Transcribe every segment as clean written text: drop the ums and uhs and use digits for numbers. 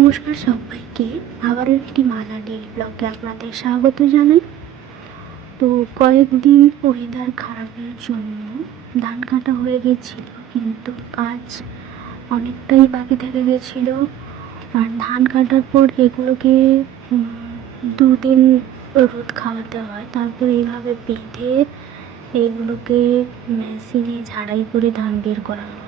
নমস্কার সবাইকে, আবারও একটি মালাডির ব্লগে আপনাদের স্বাগত জানাই। তো কয়েকদিন ওয়েদার খারাপের জন্য ধান কাটা হয়ে গেছিল, কিন্তু কাজ অনেকটাই বাকি থেকে গেছিল। আর ধান কাটার পর এগুলোকে 2 দিন রোদ খাওয়াতে হয়, তারপর এইভাবে বেঁধে এগুলোকে মেশিনে ঝাড়াই করে ধান বের করা হয়।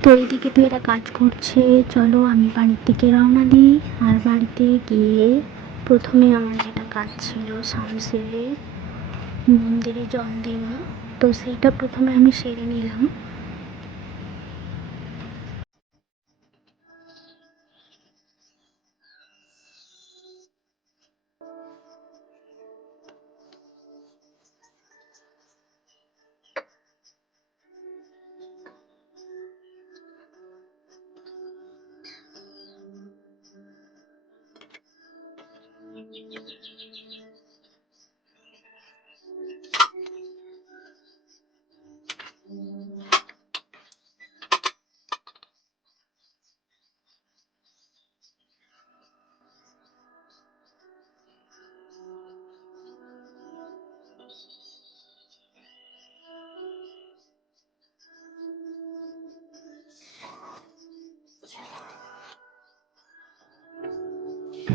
তো এইদিকে তো এরা কাজ করছে, চলো আমি বাড়ির দিকে রওনা দিই। আর বাড়িতে গিয়ে প্রথমে আমার যেটা কাজ ছিল সামসেরে মন্দিরে জল দেওয়া, তো সেইটা প্রথমে আমি সেরে নিলাম।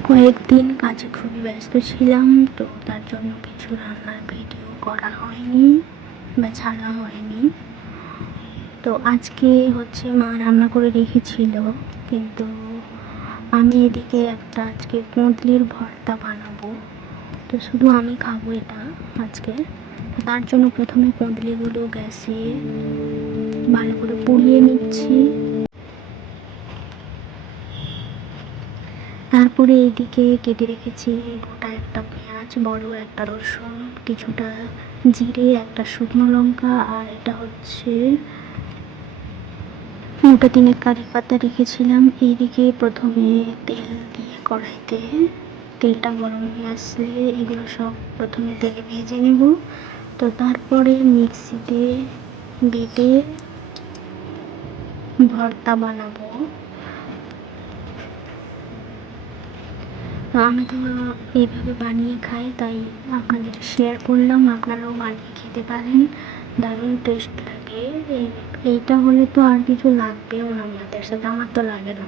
কয়েকদিন কাজে খুবই ব্যস্ত ছিলাম, তো তার জন্য কিছু রান্নার ভিডিও করা হয়নি বা ছাড়া হয়নি। তো আজকে হচ্ছে মা রান্না করে রেখেছিল, কিন্তু আমি এদিকে একটা আজকে কুঁদলির ভর্তা বানাবো। তো শুধু আমি খাবো এটা আজকে। তো তার জন্য প্রথমে কুঁদলিগুলো গ্যাসে ভালো করে পুড়িয়ে নিচ্ছি। তারপরে এইদিকে কেটে রেখেছি গোটা একটা পেঁয়াজ, বড় একটা রসুন, কিছুটা জিরে, একটা শুকনো লঙ্কা, আর এটা হচ্ছে মোটা 3 কারি পাতা রেখেছিলাম। এইদিকে প্রথমে তেল দিয়ে কড়াইতে তেলটা গরম হয়ে আসলে এগুলো সব প্রথমে তেলে ভেজে নেব। তো তারপরে মিক্সিতে বেটে ভর্তা বানাবো। আমি তো এইভাবে বানিয়ে খাই, তাই আপনাদের শেয়ার করলাম, আপনারাও বানিয়ে খেতে পারেন, দারুণ টেস্ট লাগে। এইটা হলে তো আর কিছু লাগবেও না আমাদের সাথে, আমার তো লাগে না।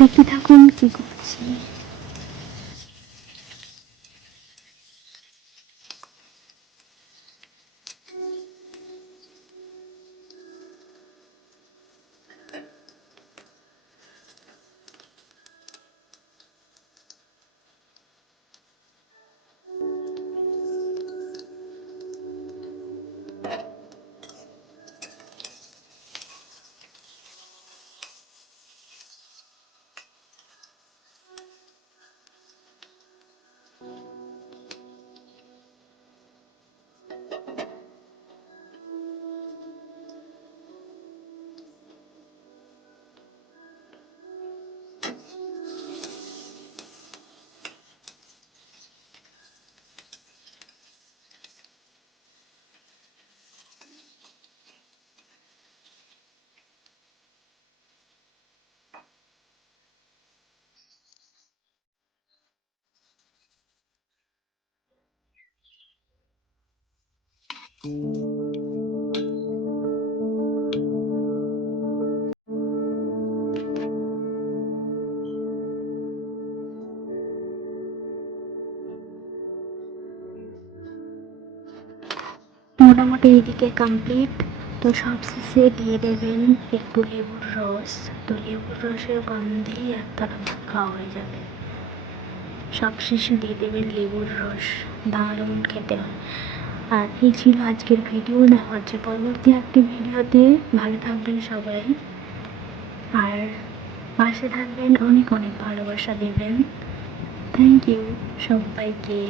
দেখতে থাকুন কি করছি। মোটামুটি এইদিকে কমপ্লিট। তো সবশেষে দিয়ে দেবেন একটু লেবুর রস। তো লেবুর রসের গন্ধেই একতরফা খাওয়া হয়ে যাবে। সবশেষে দিয়ে দেবেন লেবুর রস, দারুণ খেতে হয়। আর এই ছিল আজকের ভিডিও। দেখা হচ্ছে পরবর্তী একটি ভিডিওতে। ভালো থাকবেন সবাই, আর পাশে থাকবেন, অনেক অনেক ভালোবাসা দেবেন। থ্যাংক ইউ সবাইকে।